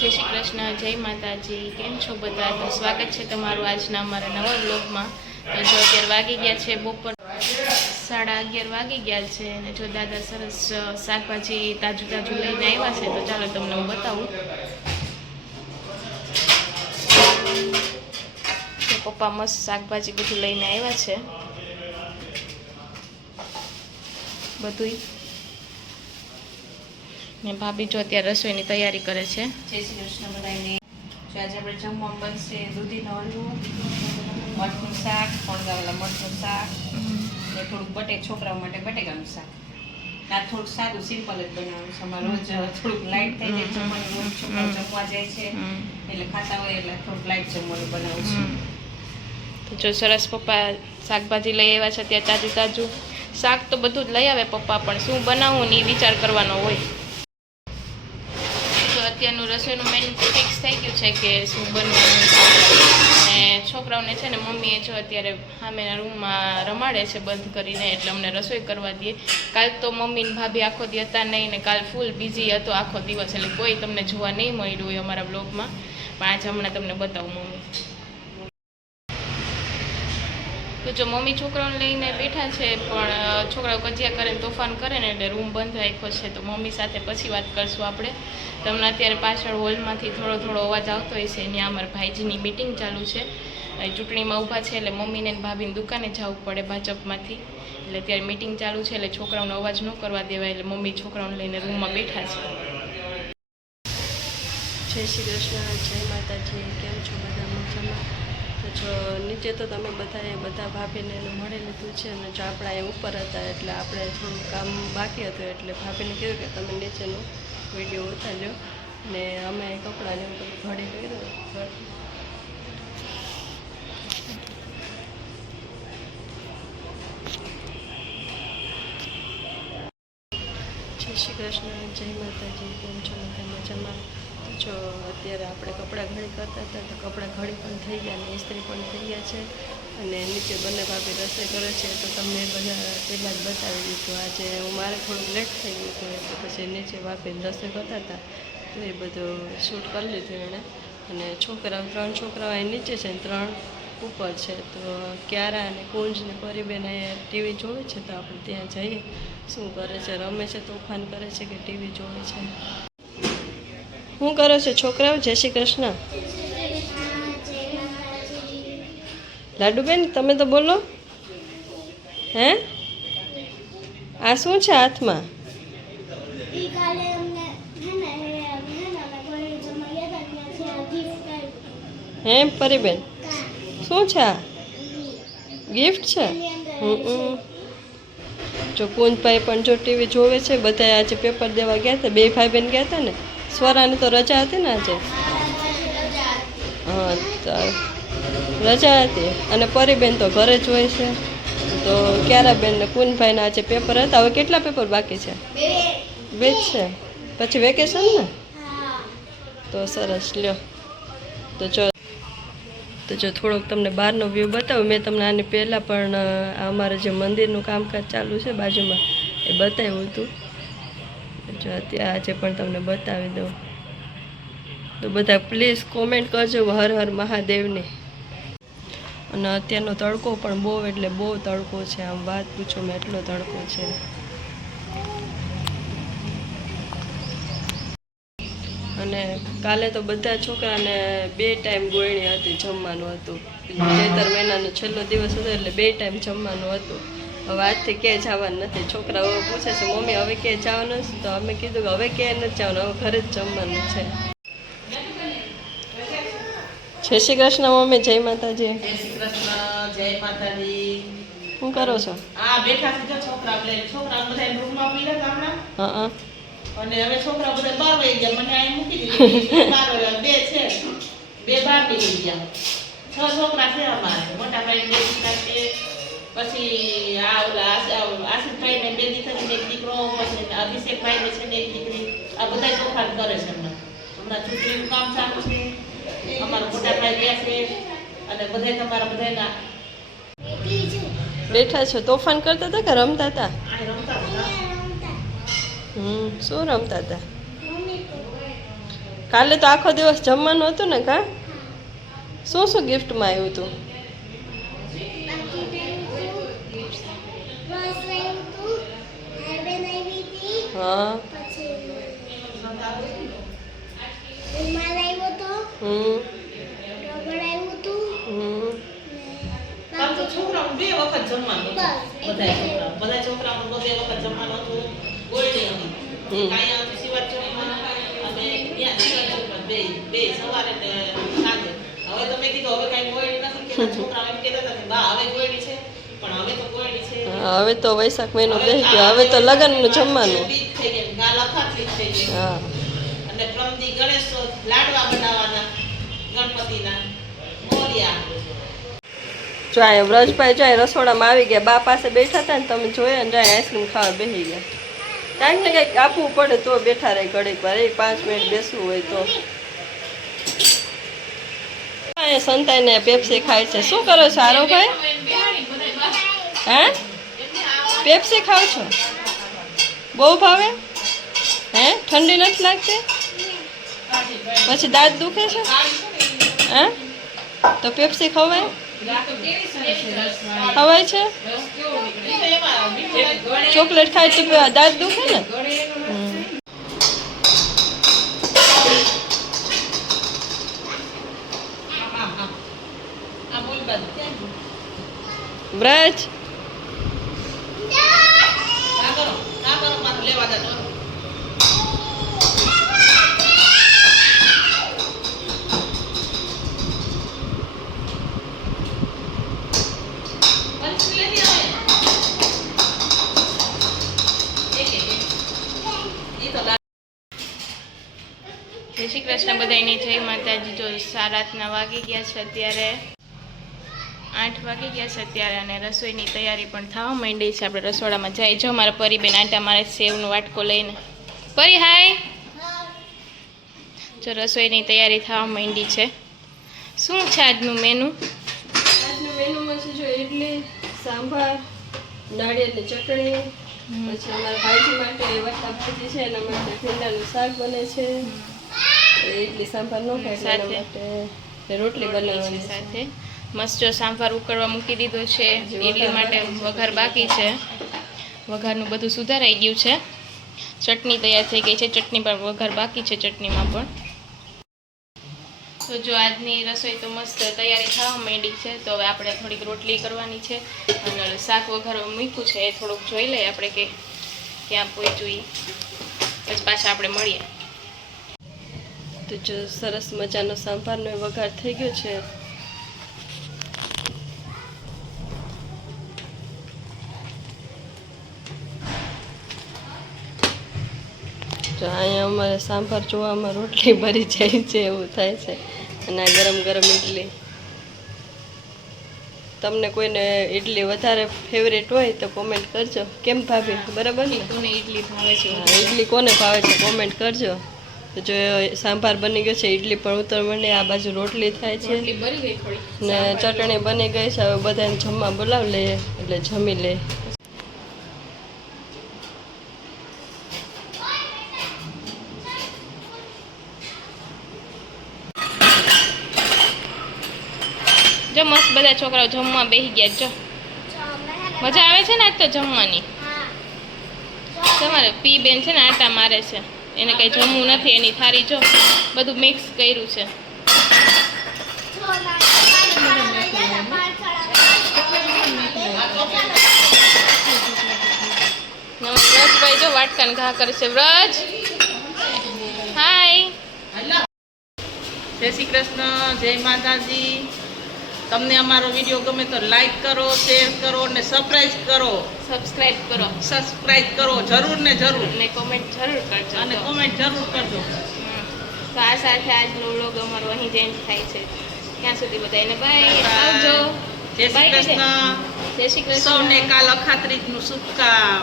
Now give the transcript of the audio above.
જય શ્રી કૃષ્ણ, જય માતાજી. કેમ છો બધા? તો સ્વાગત છે તમારું આજના અમારા નવા વ્લોગમાં. તો જો અત્યારે વાગી ગયા છે બપોર 11:30 વાગી ગયા છે અને જો દાદા સરસ શાકભાજી તાજું તાજું લઈને આવ્યા છે. તો ચાલો તમને હું બતાવું. પપ્પા મસ્ત શાકભાજી બધું લઈને આવ્યા છે બધું. ને ભાભી જો અત્યારે રસોઈની તૈયારી કરે છે. જય શ્રી કૃષ્ણ બધાને. આજે આપણે જમવા બનશે દૂધીનો હલવો, મઠનું શાક, ફણગાવેલા મઠનું શાક ને થોડુંક છોકરાઓ માટે બટેકાનું શાક. આ થોડુંક સાદું સિમ્પલ જ બનાવવાનું છે. અમારે રોજ થોડુંક લાઇટ થઈ જાય જમવાનું. રોજ છોકરાઓ જમવા જાય છે એટલે ખાતા હોય એટલે થોડુંક લાઇટ જમવાનું બનાવું છું. તો જો સરસ પપ્પા શાકભાજી લઈ આવ્યા છે ત્યાં તાજું તાજું શાક. તો બધું જ લઈ આવે પપ્પા, પણ શું બનાવવું ને એ વિચાર કરવાનો હોય. અત્યારનું રસોઈનું મેન્યુ ફિક્સ થઈ ગયું છે કે શું બનવાનું છે. અને છોકરાઓને છે ને મમ્મીએ જો અત્યારે સામેના રૂમમાં રમાડે છે બંધ કરીને, એટલે અમને રસોઈ કરવા દે. કાલ તો મમ્મી ને ભાભી આખો દી હતા નહીં ને કાલ ફૂલ બિઝી હતો આખો દિવસ, એટલે કોઈ તમને જોવા નહીં મળ્યું હોય અમારા બ્લોગમાં. પણ આજે હમણાં તમને બતાવું મમ્મી. તો જો મમ્મી છોકરાઓને લઈને બેઠા છે, પણ છોકરાઓ કજિયા કરે ને તોફાન કરે ને એટલે રૂમ બંધ રાખ્યો છે. તો મમ્મી સાથે પછી વાત કરશું આપણે. તમને અત્યારે પાછળ હોલમાંથી થોડો અવાજ આવતો હોય છે. ત્યાં અમારા ભાઈજીની મિટિંગ ચાલુ છે, ચૂંટણીમાં ઊભા છે એટલે મમ્મીને ભાભીને દુકાને જવું પડે ભાજપમાંથી. એટલે અત્યારે મિટિંગ ચાલુ છે એટલે છોકરાઓનો અવાજ ન કરવા દેવાય, એટલે મમ્મી છોકરાઓને લઈને રૂમમાં બેઠા છે. જય શ્રી કૃષ્ણ, જય માતાજી. કેમ છો બધા મજામાં? તો જો નીચે તો તમે બધા ભાભીને મળી લીધું છે, અને જો આપણા એ ઉપર હતા એટલે આપણે થોડું કામ બાકી હતું એટલે ભાભીને કીધું કે તમે નીચેનો વિડીયો ઉતાર્યો ને અમે કપડાને એવું બધું ઘડી કર્યું. જય શ્રી કૃષ્ણ, જય માતાજી. કેમ છો બધા મજામાં? જો અત્યારે આપણે કપડાં ઘડી કરતા હતા તો કપડાં ઘડી પણ થઈ ગયા ને ઇસ્ત્રી પણ થઈ ગયા છે. અને નીચે બંને ભાભી રસોઈ કરે છે તો તમને બધા પહેલાં જ બતાવી દીધું. આજે મારે થોડુંક લેટ થઈ ગયું હતું એટલે પછી નીચે ભાભી રસોઈ કરતા હતા તો એ બધું શૂટ કરી લીધું એણે. અને 3 છોકરાઓ અહીં નીચે છે ને 3 ઉપર છે. તો ક્યારા અને કુંજ ને પરિબેન અહીંયા ટીવી જોવે છે, તો આપણે ત્યાં જઈએ. શું કરે છે? રમે છે, તોફાન કરે છે કે ટીવી જોવે છે? શું કરો છો છોકરાઓ? જય શ્રી કૃષ્ણ. લાડુબેન તમે તો બોલો. હે આ શું છે હાથમાં? હે પરિબેન શું છે આ? ગિફ્ટ છે? જો કુંજભાઈ પણ જો ટીવી જોવે છે. બધા આજે પેપર દેવા ગયા હતા, 2 ભાઈ બહેન ગયા હતા ને. સ્વરાની તો રજા હતી ને આજે? હા તો રજા હતી. અને પરિબેન તો ઘરે જ હોય છે. તો ક્યારાબેન ને કુંજભાઈના આજે પેપર હતા. હવે કેટલા પેપર બાકી છે? 2 જ છે. પછી વેકેશન ને? તો સરસ લ્યો. તો જો થોડોક તમને બહારનો વ્યૂ બતાવું. મેં તમને આની પહેલાં પણ અમારે જે મંદિરનું કામકાજ ચાલુ છે બાજુમાં એ બતાવ્યું હતું. જો અત્યારે આજે પણ તમને બતાવી દઉં. તો બધા પ્લીઝ કોમેન્ટ કરજો હર હર મહાદેવની. અને અત્યારનો તડકો પણ બહુ એટલે બહુ તડકો છે. આમ વાત પૂછો મેં, એટલો તડકો છે. અને કાલે તો બધા છોકરાને 2 ટાઈમ ગોળણી હતી, જમવાનું હતું. ચૈતર મહિનાનો છેલ્લો દિવસ હતો એટલે 2 ટાઈમ જમવાનું હતું. હવે આજથી ક્યાંય જવાનું નથી. છોકરાઓ પૂછે છે મમ્મી હવે ક્યાંય જવાનું નથી? તો અમે કીધું કે હવે ક્યાંય નથી જવાનું, હવે ઘરે જ જમવાનું છે. જય શ્રી કૃષ્ણ મમ્મી. જય માતાજી. જય શ્રી કૃષ્ણ, જય માતાજી. શું કરો છો? બેઠા છે છોકરા બધા રૂમમાં પીલા હતા. હા. અને હવે છોકરા બધા 12 વાગી ગયા. મને અહીં મૂકી દીધી. 12 2 છે, 2 બહાર નીકળી ગયા. 6 છોકરા છે અમારે. મોટા ભાઈ 2 દીકરા છે, પછી આશિષભાઈ ને 2 દીકરી 1 દીકરો, પછી અભિષેકભાઈ ને છે ને 1 દીકરી. આ બધા તોફાન કરે છે. હમણાં ચૂંટણીનું કામ ચાલુ છે. અમારા મોટા ભાઈ ગયા છે અને બધા તમારા બધાના બેઠા છો. તોફાન કરતા હતા કે રમતા હતા? રમતા હતા. શું રમતા હતા? કાલે તો આખો દિવસ જમવાનું હતું ને કા શું શું ગિફ્ટમાં આવ્યું હતું હા આમ તો છોકરાઓને 2 વખત જમવાનું હતું. બધા છોકરાઓને 2 વખત જમવાનું હતું. ગોળડી હતી. કાંઈ આમ શિવાચોરીમાં અને ત્યાં શિવાચોરીમાં બે સવારે ને સાંજે. હવે તો મેં કીધું હવે કાંઈ ગોળડી નથી કહેતા. છોકરાઓ એમ કહેતા હતા કે બા હવે ગોળડી છે, પણ હવે તો ગોળડી છે. હવે તો વૈશાખ મહિનો બેસી ગયો હવે તો લગ્નનું જમવાનું બીજ થઈ ગઈ, ગાલ અખાત્રી થઈ ગઈ. હા અને પ્રમદી ગણેશ ચોથ, લાડવા બનાવવાના ગણપતિના મોરિયા. જો આ વ્રજભાઈ જો રસોડામાં આવી ગયા બા પાસે બેઠા હતા ને તમે જોયા ને જાય આઈસ્ક્રીમ ખાવા બેસી ગયા કાંઈક ને કંઈક આપવું પડે તો બેઠા રહે ઘડીક વાર 5 મિનિટ બેસવું હોય તો સંતાઈને પેપ્સી ખાય છે શું કરો છો આરોભાઈ હે પેપ્સી ખાવ છો બહુ ભાવે હે ઠંડી નથી લાગતી પછી દાંત દુખે છે હે તો પેપ્સી ખવાય ખવાય છે ચોકલેટ ખાય તો દાંત દુખે ને વ્રજ જય શ્રી કૃષ્ણ બધાને જય માતાજી. જો 7:30 વાગી ગયા છે અત્યારે 8 વાગી ગયા છે અત્યારે અને રસોઈની તૈયારી પણ થવા માંડી છે. આપણે રસોડામાં જાય જો મારા પરીબેન આટા મારે સેવનો વાટકો લઈને. પરી હાય. જો રસોઈની તૈયારી થવા માંડી છે. શું છે આજનું મેનુ? આજનું મેનુમાં છે જો ઇડલી સાંભાર નાળિયેરની ચટણી પછી અમારા ભાઈજી માટે વટા ભાજી છે એના માટે ભીંડાનું શાક બને છે ઇડલી સાંભાર નો ખાય એટલે એના માટે રોટલી બનાવવાની સાથે મસ્ત જો સાંભાર ઉકળવા મૂકી દીધો છે. ઇડલી માટે વઘાર બાકી છે. વઘારનું બધું સુધારાઈ ગયું છે. ચટણી તૈયાર થઈ ગઈ છે. ચટણી પર વઘાર બાકી છે. ચટણીમાં પણ તો જો આજની રસોઈ તો મસ્ત તૈયારી થવા માંડી છે. તો હવે આપણે થોડીક રોટલી કરવાની છે અને શાક વઘારવા મૂક્યું છે એ થોડુંક જોઈ લઈએ આપણે કે ક્યાં પહોંચ્યું પછી પાછા આપણે મળીએ. તો જો સરસ મજાનો સાંભારનો વઘાર થઈ ગયો છે. તો અહીંયા અમારે સાંભાર જોવામાં રોટલી ભરી જાય છે એવું થાય છે અને આ ગરમ ગરમ ઇડલી. તમને કોઈને ઇડલી વધારે ફેવરેટ હોય તો કોમેન્ટ કરજો. કેમ ભાભી બરાબર ને? કોને ઇડલી ભાવે છે? હા ઇડલી કોને ભાવે છે કોમેન્ટ કરજો. તો જો સાંભાર બની ગયો છે ઇડલી પણ ઉતર મને આ બાજુ રોટલી થાય છે રોટલી બની ગઈ થોડી ને ચટણી બની ગઈ છે. હવે બધાને જમવા બોલાવી લઈએ એટલે જમી લે. જો મસ્ત બધા છોકરાઓ જમવા બેસી ગયા. જો મજા આવે છે ને આજ તો જમવાની. તમારે પી બેન છે ને આટા મારે છે એને કઈ જમવું નથી એની થારી જો બધું મિક્સ કર્યું છે. વ્રજભાઈ જો વાટકાને ઘા કરે છે. વ્રજ હાય. જય શ્રી કૃષ્ણ, જય માતાજી. તમને અમારો વિડીયો ગમે તો લાઈક કરો, શેર કરો અને સબસ્ક્રાઇબ કરો. સબસ્ક્રાઇબ કરો જરૂર ને જરૂર અને કોમેન્ટ જરૂર કરજો. અને કોમેન્ટ જરૂર કરજો. તો આ સાથે આજનો વ્લોગ અમારો અહીં જ એન્ડ થાય છે. ત્યાં સુધી બધાને બાય. આવજો. જય શ્રી કૃષ્ણ. જય શ્રી કૃષ્ણ. સૌને કાલ અખાત્રીજનું શુભકામ.